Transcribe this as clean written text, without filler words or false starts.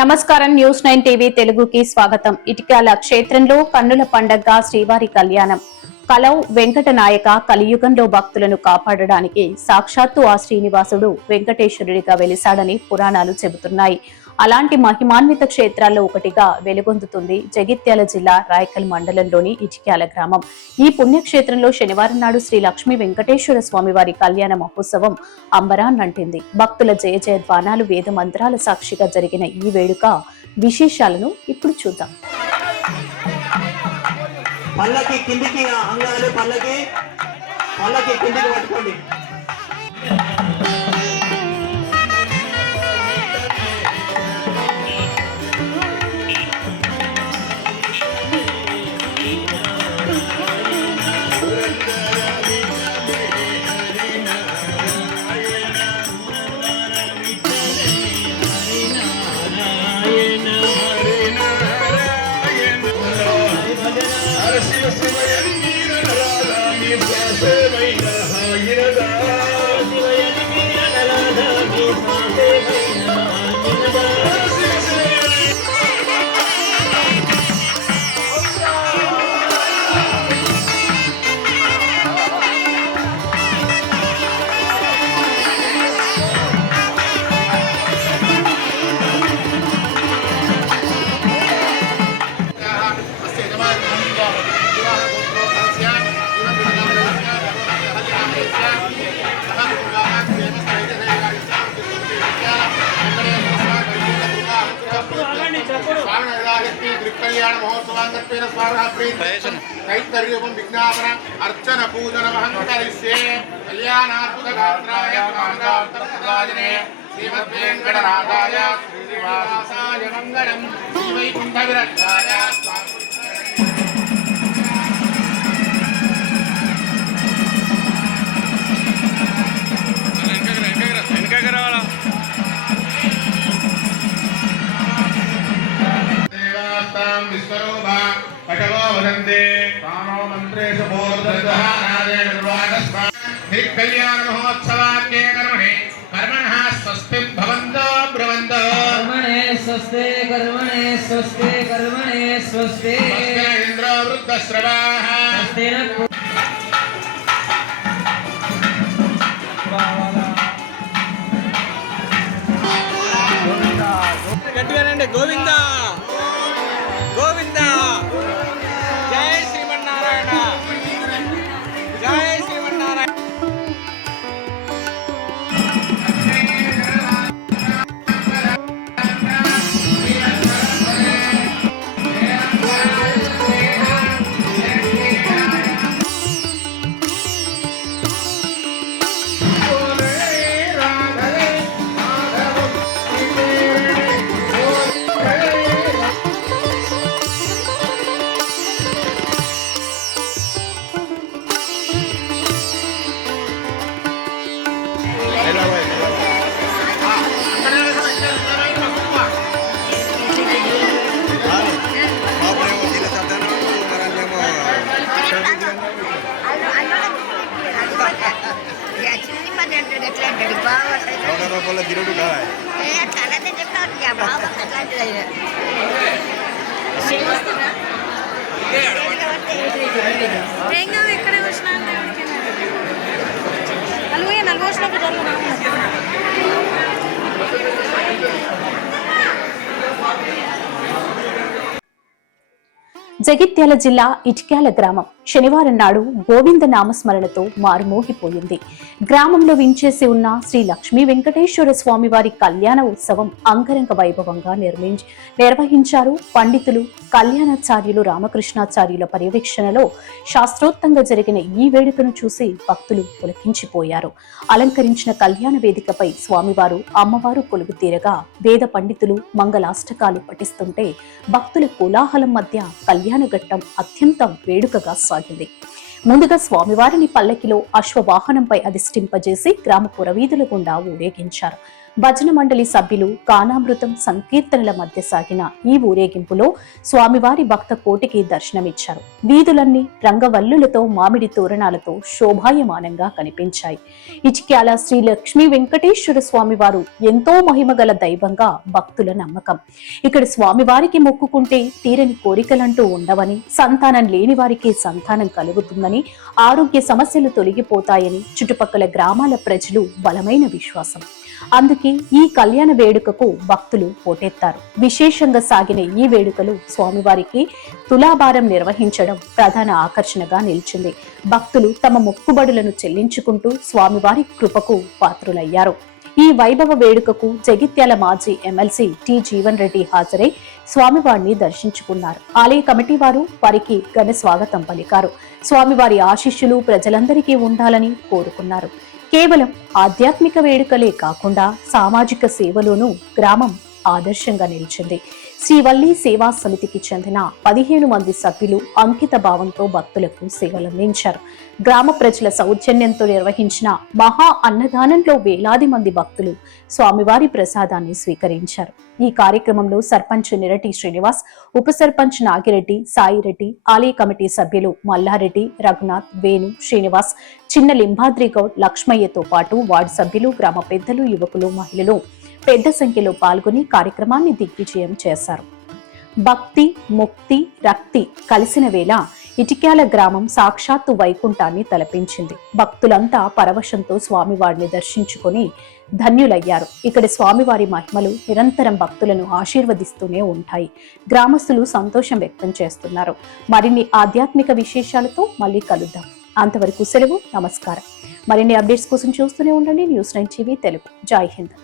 నమస్కారం. News 9 TV తెలుగుకి స్వాగతం. ఇటికాల క్షేత్రంలో కన్నుల పండగగా శ్రీవారి కళ్యాణం. కలౌ వెంకట నాయక కలియుగంలో భక్తులను కాపాడడానికి సాక్షాత్తు ఆ శ్రీనివాసుడు వెంకటేశ్వరుడిగా వెలిశాడని పురాణాలు చెబుతున్నాయి. అలాంటి మహిమాన్విత క్షేత్రాల్లో ఒకటిగా వెలుగొందుతుంది జగిత్యాల జిల్లా రాయకల్ మండలంలోని ఇటిక్యాల గ్రామం. ఈ పుణ్యక్షేత్రంలో శనివారం నాడు శ్రీ లక్ష్మీ వెంకటేశ్వర స్వామి వారి కళ్యాణ మహోత్సవం అంబరాన్నంటింది. భక్తుల జయ జయధ్వానాలు, వేద మంత్రాల సాక్షిగా జరిగిన ఈ వేడుక విశేషాలను ఇప్పుడు చూద్దాం. పల్లకి కిందికి అంగాలు పల్లకి కిందికి పట్టుకోండి. కళ్యాణ మహోత్సవాంగత్వేన స్వాగత ప్రీతి కైంకర్యం విజ్ఞాపన అర్చన పూజన మహంకరిష్యే కళ్యాణాద్భుత గాత్రాయ కామదార్థప్రదాయనే శ్రీమద్ వెంకటనాథాయ శ్రీనివాసాయ మంగళం శ్రీవైకుంఠ విరక్తాయ విశ్వరూపా పటవో వదంతే కామో మంత్రేషు బోధనాదే నిర్వాణస్వ కళ్యాణ మహోత్సవాఖ్యే కర్మణః స్వస్తి భవంతో బ్రవంతో కర్మణే స్వస్తి కర్మణే స్వస్తి కర్మణే స్వస్తి ఇంద్రో వృద్ధశ్రవాః గట్టిగానండి. గోవిందా గోవిందా జై శ్రీమన్నారాయణ జై శ్రీమన్నారాయణ. ఎక్కడ వచ్చినా నలుగు వచ్చినప్పుడు జరుగుతుంది. జగిత్యాల జిల్లా ఇటిక్యాల గ్రామం శనివారం నాడు గోవింద నామస్మరణతో మారుమోగిపోయింది. గ్రామంలో వించేసి ఉన్న శ్రీ లక్ష్మీ వెంకటేశ్వర స్వామి వారి కళ్యాణ ఉత్సవం అంగరంగ వైభవంగా నిర్వహించారు. పండితులు, కళ్యాణాచార్యులు రామకృష్ణాచార్యుల పర్యవేక్షణలో శాస్త్రోక్తంగా జరిగిన ఈ వేడుకను చూసి భక్తులు పులకించిపోయారు. అలంకరించిన కళ్యాణ వేదికపై స్వామివారు, అమ్మవారు కొలువు తీరగా వేద పండితులు మంగళాష్టకాలు పఠిస్తుంటే భక్తుల కోలాహలం మధ్య కళ్యాణ ఘట్టం అత్యంత వేడుకగా సాగింది. ముందుగా స్వామివారిని పల్లకిలో అశ్వవాహనంపై అధిష్ఠింపజేసి గ్రామ పురవీధుల గుండా ఊరేగించారు. భజన మండలి సభ్యులు గానామృతం సంకీర్తనల మధ్య సాగిన ఈ ఊరేగింపులో స్వామివారి భక్త కోటికి దర్శనమిచ్చారు. వీధులన్నీ రంగవల్లులతో మామిడి తోరణాలతో శోభాయమానంగా కనిపించాయి. ఇటిక్యాల శ్రీ లక్ష్మీ వెంకటేశ్వర స్వామివారు ఎంతో మహిమగల దైవంగా భక్తుల నమ్మకం. ఇక్కడ స్వామివారికి మొక్కుకుంటే తీరని కోరికలంటూ ఉండవని, సంతానం లేని వారికి సంతానం కలుగుతుందని, ఆరోగ్య సమస్యలు తొలగిపోతాయని చుట్టుపక్కల గ్రామాల ప్రజలు బలమైన విశ్వాసం. అందుకే ఈ కళ్యాణ వేడుకకు భక్తులు పోటెత్తారు. విశేషంగా సాగిన ఈ వేడుకలు స్వామివారికి తులాభారం నిర్వహించడం ప్రధాన ఆకర్షణగా నిలిచింది. భక్తులు తమ మొక్కుబడులను చెల్లించుకుంటూ స్వామివారి కృపకు పాత్రులయ్యారు. ఈ వైభవ వేడుకకు జగిత్యాల మాజీ ఎమ్మెల్సీ టి జీవన్ రెడ్డి హాజరై స్వామివారిని దర్శించుకున్నారు. ఆలయ కమిటీ వారు వారికి ఘన స్వాగతం పలికారు. స్వామివారి ఆశీస్సులు ప్రజలందరికీ ఉండాలని కోరుకున్నారు. కేవలం ఆధ్యాత్మిక వేడుకలే కాకుండా సామాజిక సేవలోనూ గ్రామం ఆదర్శంగా నిలిచింది. శ్రీవల్లి సేవా సమితికి చెందిన 15 మంది సభ్యులు అంకిత భావంతో భక్తులకు సేవలందించారు. గ్రామ ప్రజల సౌజన్యంతో నిర్వహించిన మహా అన్నదానంలో వేలాది మంది భక్తులు స్వామివారి ప్రసాదాన్ని స్వీకరించారు. ఈ కార్యక్రమంలో సర్పంచ్ నిరటి శ్రీనివాస్, ఉప సర్పంచ్ నాగిరెడ్డి, సాయిరెడ్డి, ఆలయ కమిటీ సభ్యులు మల్లారెడ్డి, రఘునాథ్, వేణు, శ్రీనివాస్, చిన్న లింబాద్రి గౌడ్, లక్ష్మయ్యతో పాటు వార్డు సభ్యులు, గ్రామ పెద్దలు, యువకులు, మహిళలు పెద్ద సంఖ్యలో పాల్గొని కార్యక్రమాన్ని దిగ్విజయం చేశారు. భక్తి, ముక్తి, రక్తి కలిసిన వేళ ఇటిక్యాల గ్రామం సాక్షాత్తు వైకుంఠాన్ని తలపించింది. భక్తులంతా పరవశంతో స్వామివారిని దర్శించుకొని ధన్యులయ్యారు. ఇక్కడ స్వామివారి మహిమలు నిరంతరం భక్తులను ఆశీర్వదిస్తూనే ఉంటాయి. గ్రామస్తులు సంతోషం వ్యక్తం చేస్తున్నారు. మరిన్ని ఆధ్యాత్మిక విశేషాలతో మళ్ళీ కలుద్దాం. అంతవరకు సెలవు. నమస్కారం. మరిన్ని అప్డేట్స్ కోసం చూస్తూనే ఉండండి న్యూస్ 9 టీవీ తెలుగు. జై హింద్.